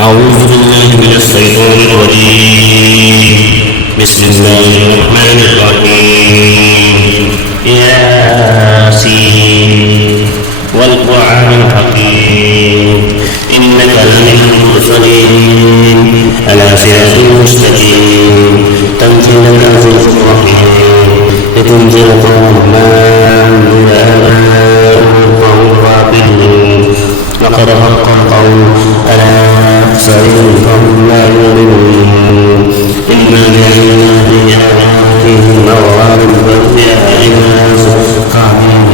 أعوذ بالله من الشيطان الرجيم. بسم الله الرحمن الرحيم. ياسين والقرآن الحكيم إنك لمن المرسلين على صراط مستقيم تنزيل العزيز الرحيم لتنذر قوما ما أنزل آباؤهم وهم غافلون لقد حق القول على أكثرهم فهم لا يؤمنون إنا جعلنا في أعناقهم أغلالا فهي إلى أذقانهم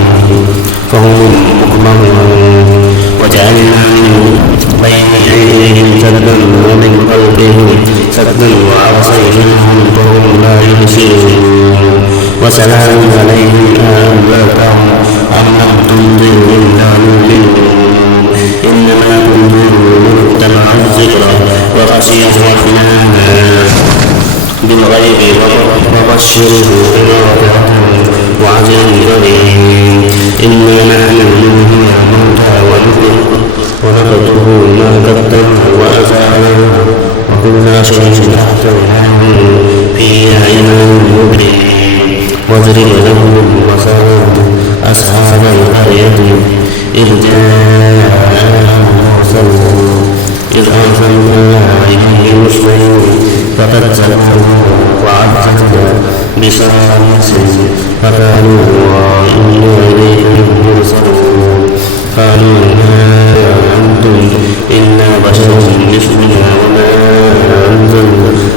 فهم مقمحون وجعلنا من بين أيديهم سدا ومن خلفهم سدا وأغشيناهم فهم لا يبصرون وسلام عليهم أنذرتهم أم لم تنذرهم لا يؤمنون إنما تنذر من اتبع الذكر وخشي الرحمن بالغيب وبشره بمغفرة وأجر كريم إنا نحن نحيي الموتى ونكتب ما قدموا وآثارهم وكل شيء أحصيناه في إمام مبين واضرب لهم مثلا أصحاب القرية إذ جاءهم المرسلون إذ أرسلنا إليهم اثنين فكذبوه وعززنا بصالح فقالوا إنا إليكم مرسلون قالوا ما أنتم إلا بشر مثلنا وما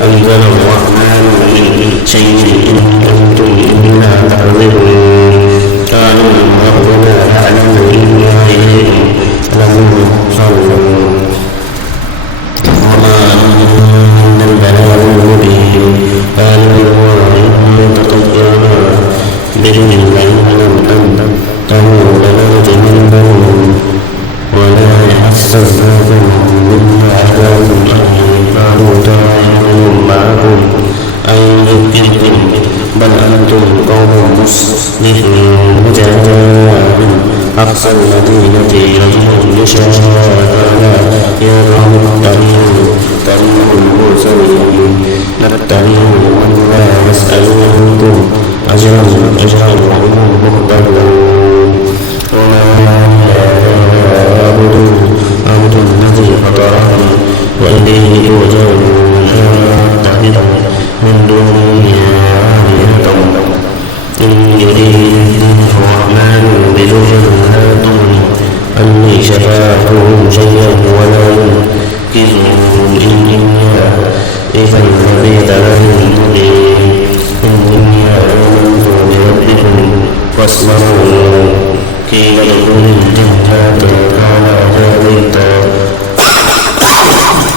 أنزل الرحمن من شيء إن أنتم إلا تكذبون قالوا ربنا أعلم إنا إليكم لمرسلون وما منا البلاغ المبين قالوا إنا تطيرنا بهم لئن لم تنتهوا لنرجمنكم ولا يحسسنكم منا عذاب أليم قالوا طائركم معكم أن يذكركم بل أنتم قوم مسرفون وجاء أقصى المدينة رجل يشاء يراه طريق المرسلين نتبعه ولا يسألونكم أجرا وهم مهتدون وما أعبد الذي فطرني وإليه ترجعون أتخذ من دونه آلهة إن يريد الرحمن بضر لا تغن عني شفاعتهم شيئا ولا ينقذون إني إذا لفي ضلال مبين إني آمنت بربكم فاسمعون قيل ادخل الجنة قال يا ليت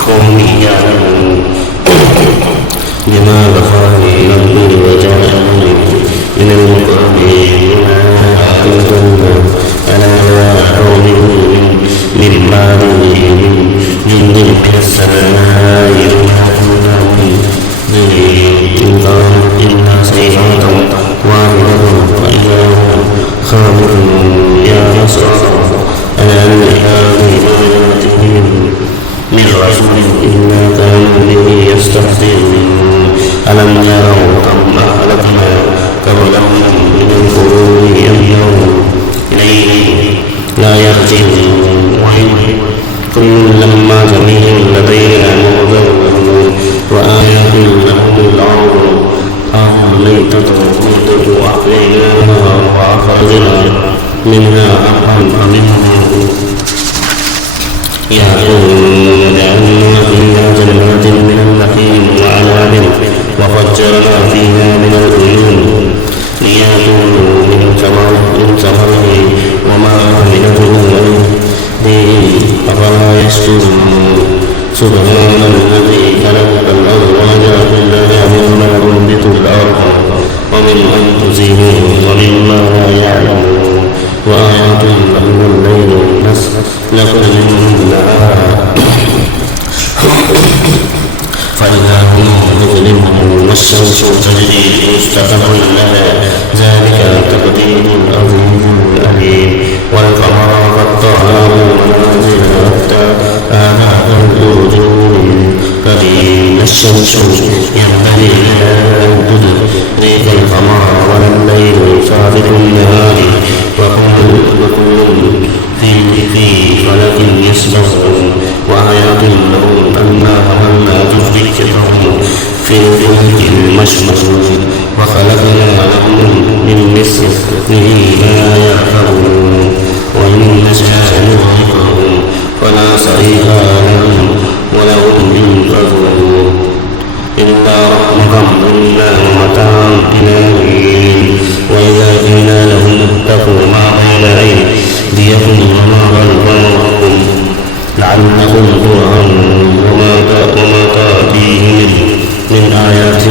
قومي يعلمون بما غفر لي ربي وجعلني من المكرمين أنزلنا على قوم من بعده من السماء وما كنا إلا صيحة واحدة فإذا هم خامدون يا نصارى ألم هذه آياتهم من رسول إلا كانوا به يستهزئون ألم يروا كم أهلكنا قبلهم من القرون يمنعون إليه لا يرجعون وإن كل لما جميع لدينا محضرون وآيات لهم الأرض ميتة وأحييناها وأخرجنا منها حبا فمنهم يأكلون وجعلنا فيها جنات من النخيل وأعناب وفجرنا فيها من العيون ليأكلوا من ثمره وما عملته أيديهم أفلا يشكرون سبحان الذي خلق الأزواج كلها مما تنبت الأرض ومن أنفسهم ومما لا يعلمون وآيات لهم الليل نسلك منه النهار فإذا هم مظلمون والشمس تجري مستقر لها ذلك تقدير العزيز العليم والقمر قطعناه منازل حتى نجوم فإن الشمس ينبغي لها أن تدرك القمر ولا الليل سابق النهار وكل في فلك يسبحون وآيات لهم أنا حملنا ذكرهم في الفلك المشحون وخلقنا لهم من مثله ما يركبون وإن نشأ نغرقهم فلا صريخ لهم ولهم ينقذون إلا رحمة منا ومتاعا إلى حين وإذا قيل لهم اتقوا ما بين أيديكم وما خلفكم لعلكم ترحمون وما تأتيهم من آيات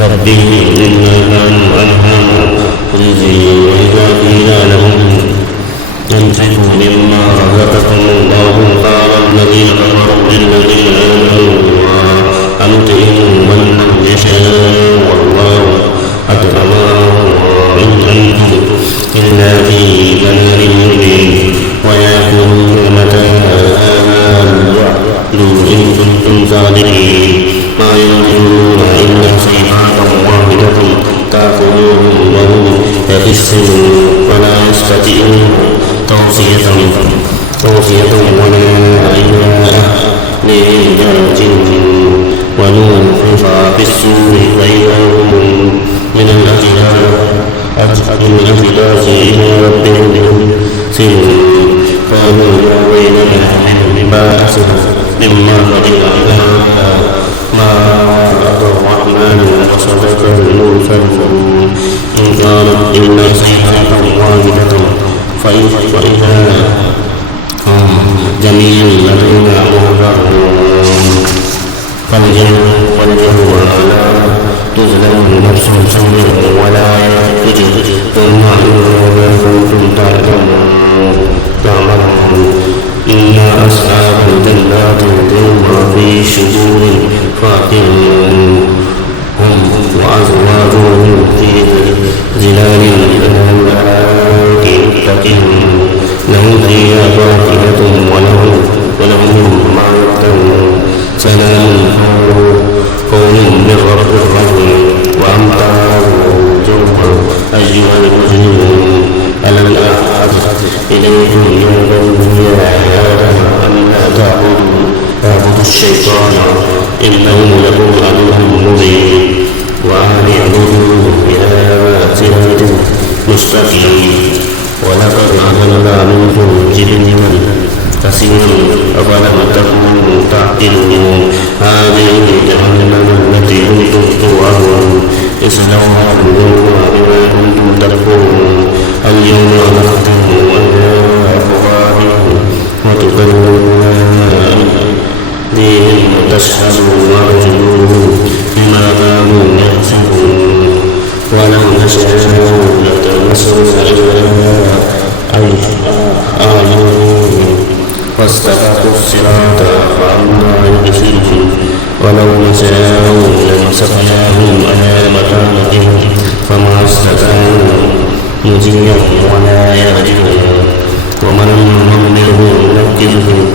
ربهم إلا كانوا عنها معرضين وإذا قيل لهم أنفقوا مما رزقكم الله قال الذين كفروا للذين آمنوا أنطعم من لم يشاء والله أطعمه إن أنتم إلا في ضلال مبين ويقولون متى هذا الوعد إن كنتم صادقين ما ينظرون إلا صيحة واحدة تأخذهم وهم يخصمون ولا يستطيعون توصية ولا إلى أهلهم يرجعون ونفخ في الصور فإذا هم من الأجداث إلى ربهم ينسلون قالوا يا ويلنا مما خلقنا ما خلق الرحمن وصدق المرسلون إن كانت إلا صيحة واحدة فإذا هم جميع لدينا محضرون فالجو ولا تظلم نفس شيئا ولا تجزون إلا ما كنتم تعملون إن أصحاب الجنات اليوم في شجور فاكهون هم وأزواجهم في ظلال متكئون لهم فيها فاكهة ولهم ما يشتهون سلام قول من رب رحيم وأمطار جوفا أيها المسلمون ألم أعهد إليكم يا بني آدم أن لا تعبدوا الشيطان إنه لكم عدو مبين وأن اعبدوه إلى صراط مستقيم ولقد أضل منكم جبلا كثيرا أفلم تكونوا تعقلون هذه جهنم التي كنتم توعدون اصلوها بما كنتم تكفرون اليوم نختم على أفواههم وتكلمنا أيديهم وتشهد أرجلهم بما كانوا يكسبون ولو نشاء لتمسنا أعينهم فاستبقوا الصراط فأنا يبصرون ولو نشاء لمسخناهم على مكانتهم فما استطاعوا مضيا ولا يرجعون ومن نعمره نكله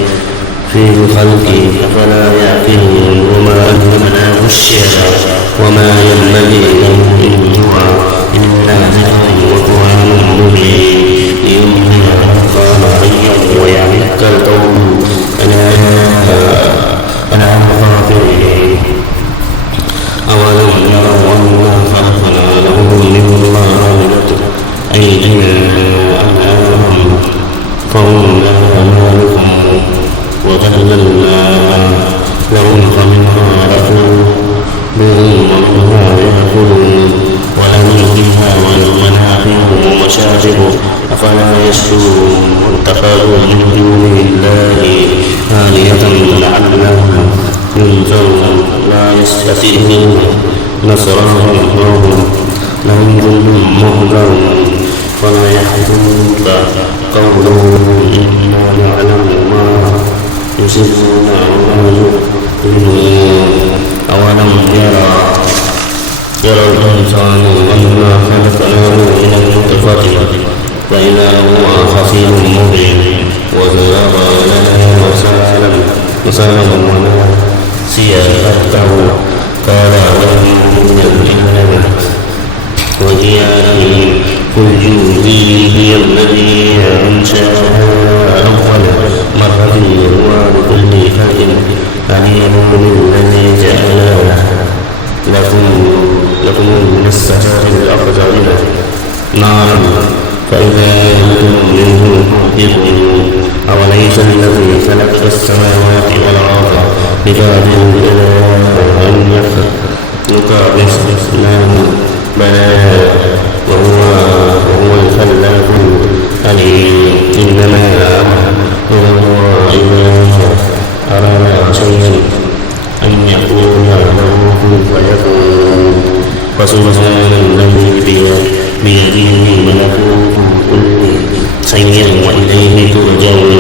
في الخلق أفلا يعقلون وما علمناه الشعر وما ينبغي له إن هو إلا ذكر وقرآن مبين لينذر قال حيا ويعلك القوم أنا غافرين أولم يروا أنا خلقنا لهم مما عملت أيدينا أنعاما فهم لها مالكهم وذللنا لهم فمنها ركوبهم ومنها يأكلون ولهم فيها منافع ومشارب أفلا يشكرون واتخذوا من دون الله آلهة لعلهم ينصرون لا يستطيعون نصرهم وهم لهم جند مهزمون فلا يحزنك قولهم إنا نعلم ما يسرون وما يعلنون أولم يرى الإنسان أنا خلقناه من النطفة فإذا هو خصيم مبين وضرب لنا مثالا وناسي خلقه قال من العلم وجيانه قل جودي هي الذي أنشأ أول مرة هو بكل خلق عليم الذي جعل لكم من السماء والأرض نارا فإذا أنتم منه توقدون أوليس الذي خلق السماوات والأرض بقادر على أن يخلق مثلهم بلى وهو الخلاق العليم إنما أمره إذا أراد شيئا أن يقول له كن فيكون فسبحان الذي بيده ملكوت كل شيء وإليه ترجعون